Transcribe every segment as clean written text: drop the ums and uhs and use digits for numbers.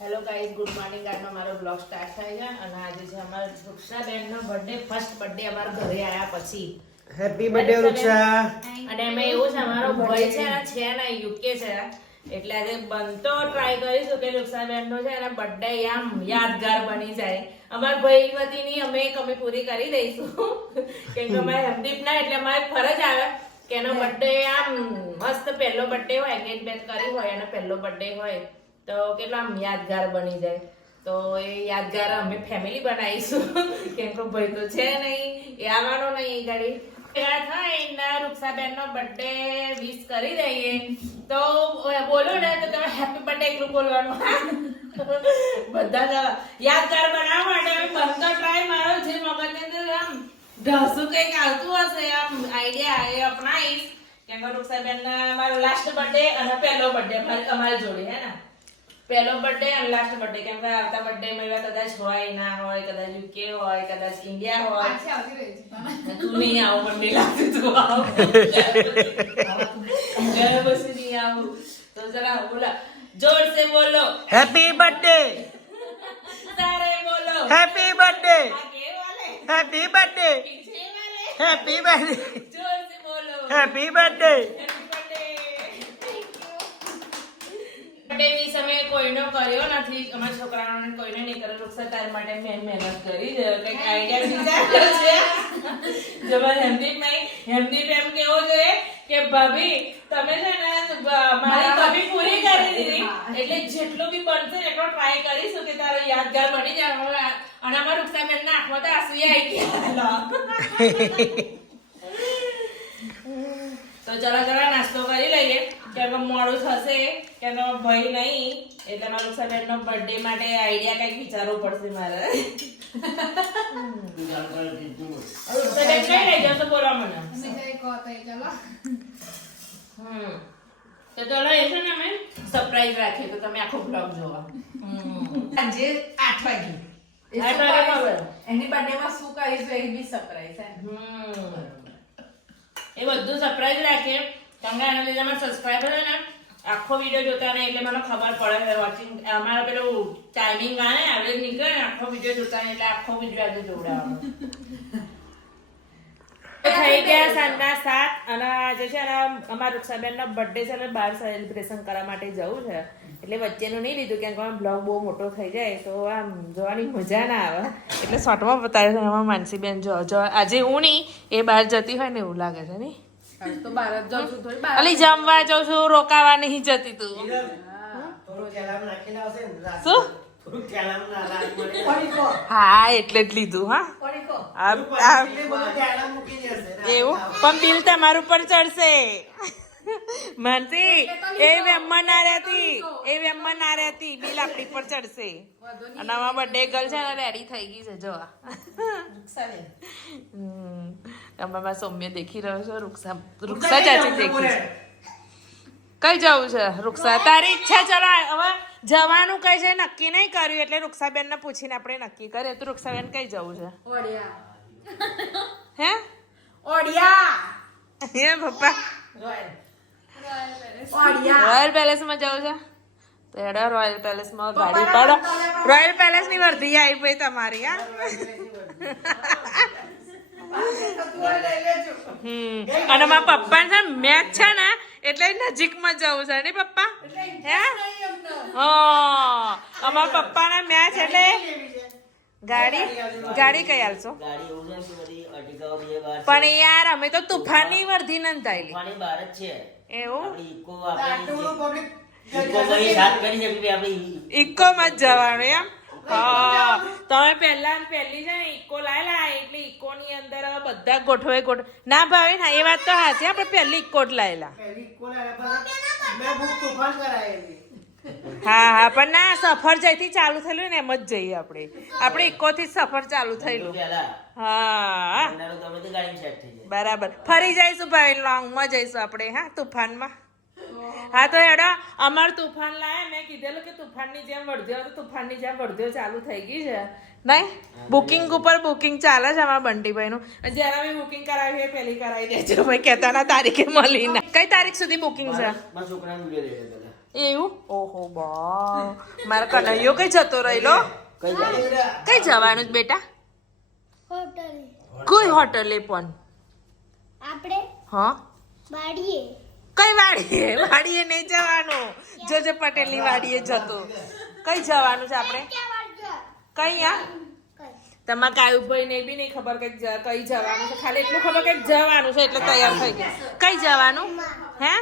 Hello guys, good morning. આજનો મારો blog start થાય છે અને આજે છે અમારા વૃક્ષાબેનનો બર્થડે, ફર્સ્ટ બર્થડે અમારા ઘરે આવ્યા પછી. Happy birthday Vruksha. અને એમાં એવું છે, અમારો ભાઈ છે ને યુકે છે, એટલે આજે બનતો ટ્રાય કરીશું કે વૃક્ષાબેનનો છે એના બર્થડે આમ યાદગાર બની જાય. અમારા ભાઈ વતીની અમે કમી પૂરી કરી દઈશું કેમ કે અમારે હમદીપ ના એટલે અમારે ફરજ આવે કે એનો બર્થડે આમ મસ્ત પહેલો બર્થડે હોય, એંગેજમેન્ટ કરી હોય અને પહેલો બર્થડે હોય તો કેટલો આમ યાદગાર બની જાય. તો એ યાદગાર અમે ફેમિલી બનાવીશું કેમ કે ભાઈ તો છે નહીં, એ આવવાનો નહીં ગાડી વૃક્ષાબેન નો બર્થડે વિશ કરી દઈએ. તો બોલો ને તો તમે હેપી બર્થડે એટલું બોલવાનું. બધા યાદગાર બનાવવા માટે અમે બનતો ટ્રાય મારો જે મગજની અંદર આમ ઢાસુ કંઈક આવતું હશે આમ આઈડિયા એ અપનાવીશ. કેમ કે વૃક્ષાબેન ના મારો લાસ્ટ બર્થડે અને પહેલો બર્થડે અમારી જોડે હે ને, પહેલો બર્થડે અને લાસ્ટ બર્થડે. કેમ કે આવતા બર્થડે મેળવા કદાચ હોય ના હોય, કદાચ યુકે હોય, કદાચ ઇન્ડિયા હોય. તું નહીં આવો બર્થડે લાગતું, તું આવો ઘરે બસી નહીં આવું. તો જરા બોલો, જોર સે બોલો હેપી બર્થડે. સારે બોલો હેપી બર્થડે. આગે વાલે હેપી બર્થડે. પીછે વાલે હેપી બર્થડે. જોર સે બોલો હેપી બર્થડે. બર્થડે વિશ અમે કોઈનો કર્યો નથી, અમારા છોકરાઓને કોઈને નહીં કર્યો. વૃક્ષા તાર માટે મેં મહેનત કરી છે, કંઈક આઈડિયા વિચાર્યો છે. જબર હેમદીપ એમ કેવો જોઈએ કે ભાભી તમે છે ને મારી કમી પૂરી કરી દીધી, એટલે જેટલું બી બનશે એટલો ટ્રાય કરીશું કે તારો યાદગાર બની જાય. અને અમારા વૃક્ષાબેન ના આંખમાં તો આંસુ આવી ગયા. તો ચલો નાસ્તો કરી લઈએ કેમ કે મોડું થશે, કેમ કે ભાઈ નહીં એટલે મારા વૃક્ષાબેન નો બર્થડે માટે આઈડિયા કંઈક વિચારવું પડશે મારે. વૃક્ષાબેન કઈ લઈ જશો બોલો મને. તો ચલો એ છે ને અમે સરપ્રાઈઝ રાખીએ, તો તમે આખો બ્લોગ જોવા. આજે 8 વાગે એની બર્થડે માં શું કરીશું એ બી સરપ્રાઈઝ છે. એ બધું સરપ્રાઈઝ રાખીએ કેમ કે એના લીધે અમારા સબસ્ક્રાઈબર છે ને આખો વિડીયો જોતા ને એટલે મને ખબર પડે વોચિંગ અમારા પેલું ટાઈમિંગ આવે એવરેજ નીકળે ને આખો વિડીયો જોતા ને એટલે આખો વિડીયો આજે જોડાવાનો. થઈ ગયા સાંજના 7 અને આજે છે ને અમારા વૃક્ષાબેન નો બર્થડે છે ને બહાર સેલિબ્રેશન કરવા માટે જવું છે, એટલે વચ્ચેનું નહીં લીધું કેમ કે બ્લોગ બહુ મોટો થઈ જાય તો આમ જોવાની મજા ના આવે, એટલે શોર્ટમાં બતાવ્યું છે. એમાં માનસીબેન જો આજે હું નહીં એ બહાર જતી હોય ને એવું લાગે છે નહીં, તો બહાર જ જાઉં છું થોડી બહાર. અલી જમવા જાઉં છું, રોકાવા નહીં જતી તું. શું? હા એટલે જ લીધું. હા એવું પણ બિલ તમારું પર ચડશે. માનસી એ વેમમાં ના રહેતી બિલ આપણી પર ચડશે. અને અમારા બર્થડે ગર્લ છે ને રેડી થઈ ગઈ છે જો. અમારા સૌમ્ય દેખી રહ્યો છે, રૂક્ષા ચાચી દેખી છે. કઈ જવું છે રૂક્ષા? તારી ઈચ્છા. ચલો હવે જવાનું કઈ છે નક્કી નહીં કર્યું એટલે રૂક્ષાબેન ને પૂછીને આપણે નક્કી કરીએ. તો રૂક્ષાબેન કઈ જવું છે? હે હે પપ્પા રોયલ પેલેસ માં જવું છે? તો હેડો રોયલ પેલેસ માં ગાડી પાડો. રોયલ પેલેસ ની વર્ધી આવી ભાઈ તમારી. હા અને મારા પપ્પા છે મેચ છે ને એટલે નજીકમાં જવું છે ને પપ્પા. હે અમારા પપ્પા ના મેચ એટલે ગાડી કઈ હાલશો? પણ યાર અમે તો તુફાનની વર્ધી નંધાયેલી એવું ઇકો માં જ જવાનું એમ. હા તમે પહેલી છે ને ઇકો લાયેલા એટલે ઇકો ની અંદર બધા ગોઠવે ના ભાવે ને એ વાત તો હાચી. આપણે પહેલી ઇકો જ લાયેલા. હા પણ ના સફર જઈથી ચાલુ થયેલું ને એમ જ જઈએ આપણે ઇકો થી સફર ચાલુ થયેલું. હા બરાબર ફરી જઈશું ભાઈ, લોંગ માં જઈશું આપણે. હા તુફાનમાં. હા તો હેડો અમાર તુફાન લાયા. મેં કીધેલું કે તુફાનની જેમ વળદ્યો તો તુફાનની જેમ વળદ્યો ચાલુ થઈ ગઈ છે નહીં. બુકિંગ ઉપર બુકિંગ ચાલે છે અમારા બંટીભાઈ નું. જયારે બી બુકિંગ કરાવી હોય પહેલી કરાવી દેજો ભાઈ, કહેતા ના તારીખે મળી ના. કઈ તારીખ સુધી બુકિંગ છે? એવું ઓહો બા મારા કનૈયો કઈ જતો રહેલો કઈ જવાનું છે બેટા કોઈ હોટલે પણ આપણે હા વાડીએ કઈ વાડીએ નહીં જવાનું જોજે પટેલની વાડીએ જતો કઈ જવાનું છે આપણે કઈ આ તમારે કાયુભાઈ ને બી નહીં ખબર કઈ જવાનું છે ખાલી એટલું ખબર કે જવાનું છે એટલે તૈયાર થઈ ગયા કઈ જવાનું હે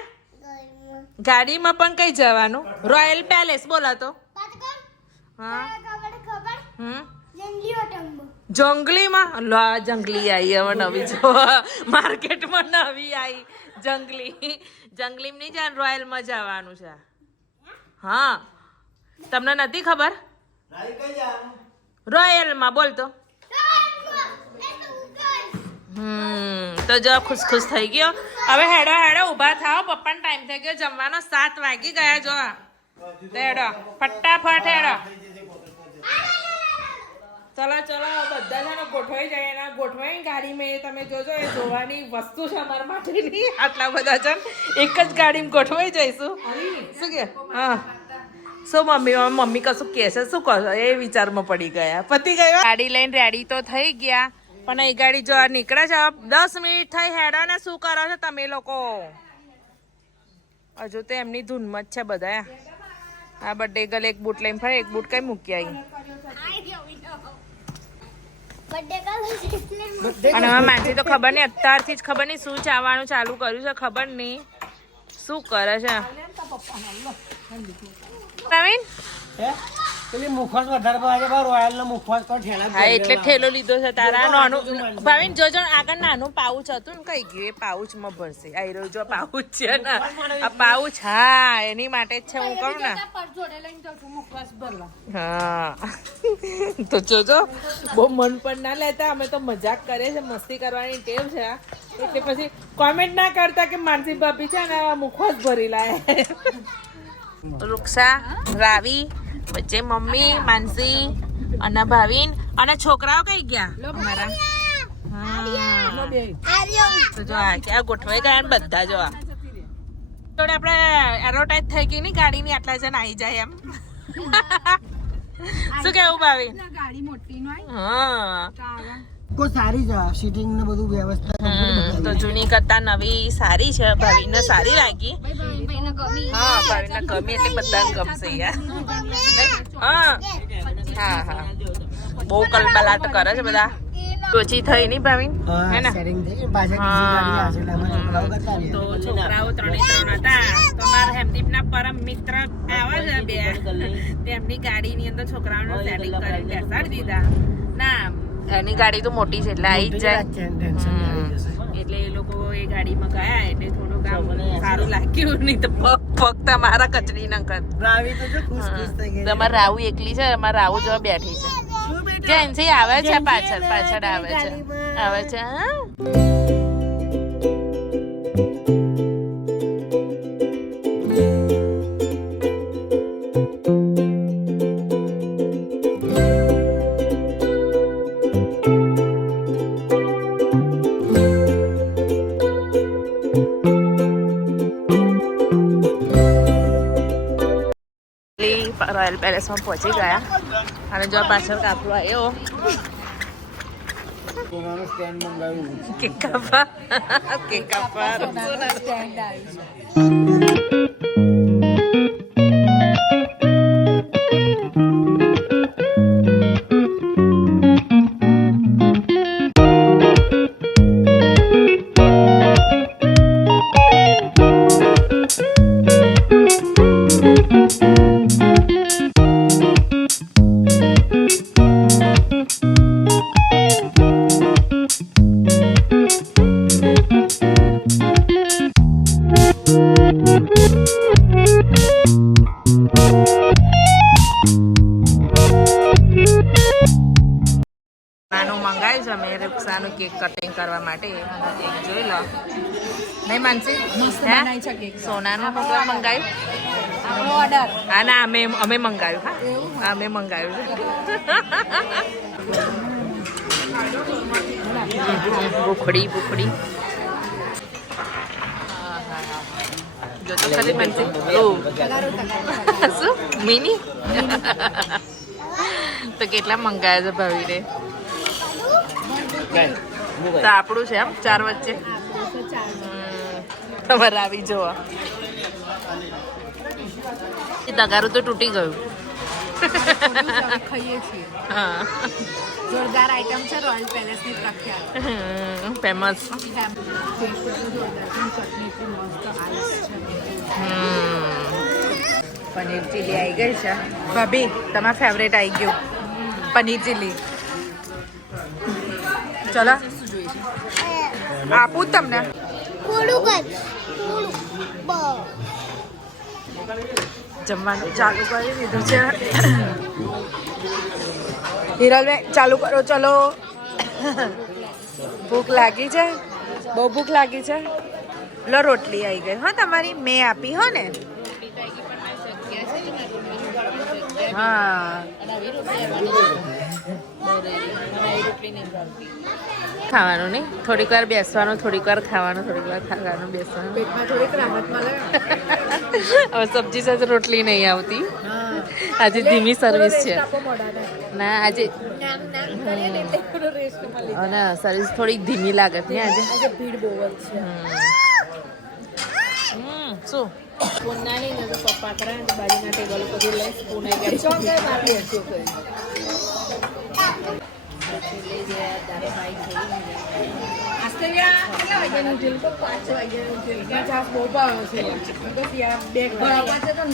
ગાડીમાં પણ કઈ જવાનું રોયલ પેલેસ બોલા તો હા જંગલીમાં લા જંગલી આવી હવે નવી જો માર્કેટમાં નવી આવી જંગલી નહીં જાય રોયલમાં જવાનું છે હા તમને નથી ખબર રોયલમાં બોલતો તો જો ખુશ થઈ ગયો હવે હેડો ઊભા થાવ પપ્પાનો ટાઈમ થઈ ગયો જમવાનો 7 વાગી ગયા જો હેડો ફટાફટ હેડો ચલો બધા છે ને ગોઠવાઈ જાય એના ગોઠવાઈ ગાડીમાં એ તમે જોજો એ જોવાની વસ્તુ છે અમારા માટેની આટલા બધા છે એક જ ગાડીમાં ગોઠવાઈ જઈશું શું કે હા શું મમ્મી કશું કહે છે શું કહો એ વિચારમાં પડી ગયા પતી ગયો ગાડી લઈને રેડી તો થઈ ગયા પણ એ ગાડી જો નીકળે છે 10 મિનિટ થઈ હેડો ને શું કરો છો તમે લોકો હજુ તો એમની ધૂનમાં જ છે બધા આ બર્થડે ગર્લ એક બૂટ લઈને ફરે એક બૂટ કઈ મૂકી આવી અને હવે માનસી તો ખબર નહીં અત્યારથી જ ખબર નહીં શું ચાવવાનું ચાલુ કર્યું છે ખબર નહીં શું કરે છે પ્રવીણ હા એટલે ઠેલો લીધો છે તારા નાનું ભાવિન જોજો આગળ નાનું પાઉચ હતું ને કઈ ગયું એ પાઉચમાં ભરશે આ રહ્યો જો પાઉચ છે ને આ પાઉચ હા એની માટે જ છે હું કહું ને હા તો જોજો બહુ મન પણ ના લેતા અમે તો મજાક કરીએ છીએ મસ્તી કરવાની ટેવ છે એટલે પછી કોમેન્ટ ના કરતા કે માનસી ભાભી છે ને મુખવાસ ભરી લાય રૂક્ષા રાવી વચ્ચે મમ્મી માનસી અને ભાવિન અને છોકરાઓ કઈ ગયા અમારા તો જો આ ક્યાં ગોઠવાઈ ગયા ને બધા જો થોડે આપણે એડવર્ટાઈઝ થઈ ગઈ ને ગાડીની આટલા જણ આવી જાય એમ શું કેવું ભાવિન ગાડી મોટી નો હા સારી છે સીટિંગ ને બધું વ્યવસ્થા તો જૂની કરતા નવી સારી છે ભાવિનને સારી લાગી હા ભાવિનને ગમી એટલે બધાને ગમશે યાર હા હા બહુ કલબલાટ કરે છે બધા ટોચી થઈ ની ભાવિન હે ને તો છોકરાઓ 3 હતા તો મારા હેમદીપના પરમ મિત્ર આવે છે બે તેમની ગાડીની અંદર છોકરાઓને સેટિંગ કરીને બેસાડી દીધા ના એની ગાડી તો મોટી છે એટલે આવી જ જાય એટલે એ લોકો એ ગાડીમાં ગયા એટલે થોડું કામ સારું લાગ્યું નહીં તો પગ તમારા કચડી ના કર તમારે રાહુ એકલી છે અમારે રાહુ જો બેઠી છે જેન્સી આવે છે પાછળ આવે છે હા રોયલ પેલેસમાં પહોંચી ગયા અને જો પાછળ કાપડું આવ્યો કેક કાપવા મંગાવ્યું છે અમે રિક્ષાનું કેક કટિંગ કરવા માટે કેક જોઈ લો નહીં માનસી સોનાનું મંગાવ્યું ઓર્ડર હા ના અમે મંગાવ્યું હા અમે મંગાવ્યું ભૂખડી જો તો ખરી બનશે. શું મિની તો કેટલા મંગાયા છે ભાવિને? તો આપણું છે એમ 4 વચ્ચે. તમારે આવી જોવા. તગારું તો તૂટી ગયું. ખાઈએ છીએ. હા જોરદાર આઈટમ છે રોયલ પેલેસ ની પ્રખ્યાત. ફેમસ. જોરદાર ચટણી એટલી મસ્ત આઈસ છે. પનીર ચીલી આવી ગઈ છે ભાભી. તમારા ફેવરેટ આવી ગયું પનીર ચીલી. ચલો આપું તમને. થોડુંક જ થોડુંક જમવાનું ચાલુ કરી દીધું છે. હિરલભાઈ ચાલુ કરો ચલો. ભૂખ લાગી છે? બહુ ભૂખ લાગી છે? લો રોટલી આવી ગઈ હા તમારી. મેં આપી હો ને? હા ખાવાનું નહીં. થોડીક વાર બેસવાનું, થોડીક વાર ખાવાનું, થોડીક વાર ખાવાનું, બેસવાનું. પેટમાં થોડીક રાહત મળે. હવે સબ્જી સાથે રોટલી નહીં આવતી. આજે ધીમી સર્વિસ છે. ના આજે અને સર્વિસ થોડીક ધીમી લાગે ને આજે. ભીડ બહુ જ છે. શું ફોન ના લઈને તો પપ્પા કરાવે તો બાજુના ટેબલ ઉપર લઈ ફોન આવી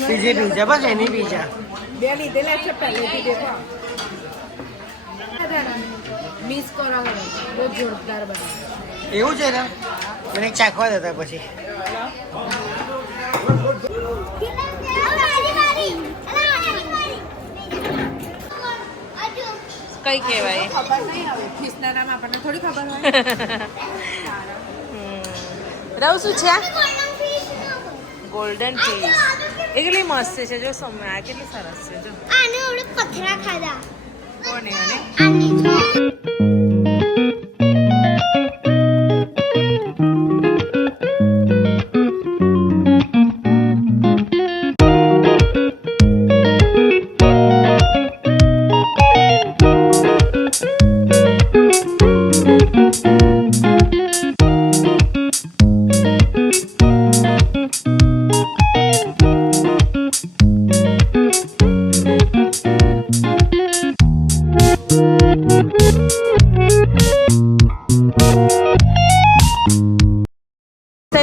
બીજી પીઝા બસ એની પીઝા. બે લીધેલા છે પહેલેથી દેખો. મિસ કરો બહુ જોરદાર બને. એવું છે ને મને ચાખવા દેતા પછી. કઈ કહેવાય? ખબર નહીં હવે ફિશના નામ આપણને થોડી ખબર હોય. રહું શું છે? Golden fish. એ કેટલી મસ્ત છે જો. સમય આ કેટલી સરસ છે જો. આને ઓળે પથરા ખાધા. કોને આને? આની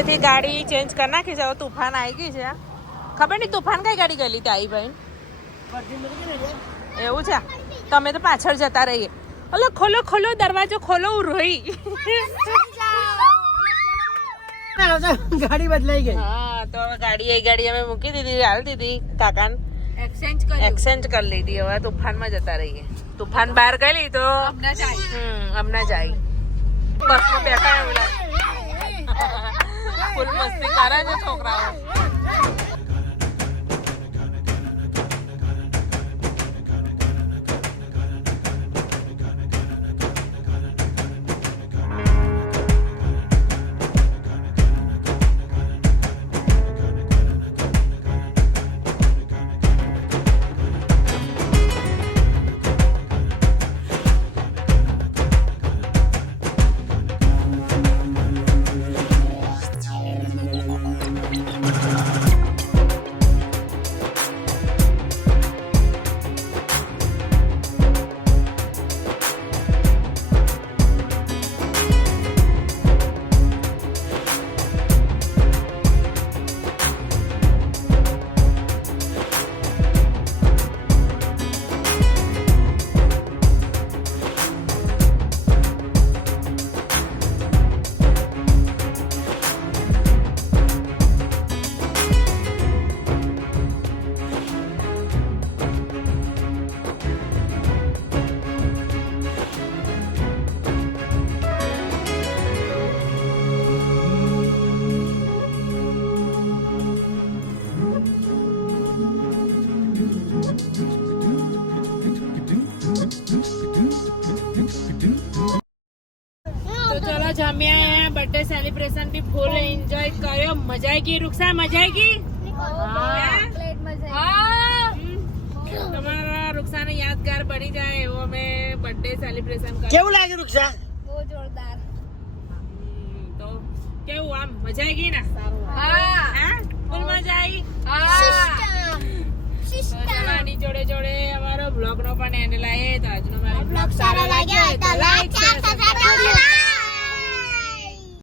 થી ગાડી ચેન્જ કરી નાખી છે. હવે તૂફાન આવી ગઈ છે. ખબર નહીં તૂફાન કઈ ગાડી ગયેલી ત્યાં આવી ભાઈ? એવું છે? તમે તો પાછળ જતા રહીએ. ઓલો ખોલો ખોલો દરવાજો ખોલો. હું રોઈ. ગાડી બદલાઈ ગઈ. હા તો હવે ગાડી એ ગાડી અમે મૂકી દીધી, હાલ દીધી કાકાને. એક્સચેન્જ કરી એક્સચેન્જ કરી લીધી. હવે તૂફાનમાં જતા રહીએ. તૂફાન બહાર ગયેલી તો હમણાં જાય. બસમાં બેઠા એવું લાગે. ફૂલ મસ્તી કરે છે છોકરાઓ. જમ્યા, બર્થડે બર્થડે સેલિબ્રેશન બી ફૂલ એન્જોય કર્યો. મજા આવી ગઈ રૂક્ષા? મજા આવી ગઈ? તમારા રૂક્ષાને યાદગાર બની જાય એવો અમે બર્થડે સેલિબ્રેશન કર્યું. કેવું લાગ્યું રૂક્ષા? તો કેવું આમ મજા આવી ગઈ ને? હા ફૂલ મજા આવી. સિસ્ટમ તો ચાલો આની જોડે અમારો બ્લોગ નો પણ એન્ડ લાવીએ. તો આજનો મારો બ્લોગ સારો લાગ્યો હોય તો લાઈક શેર સબસ્ક્રાઇબ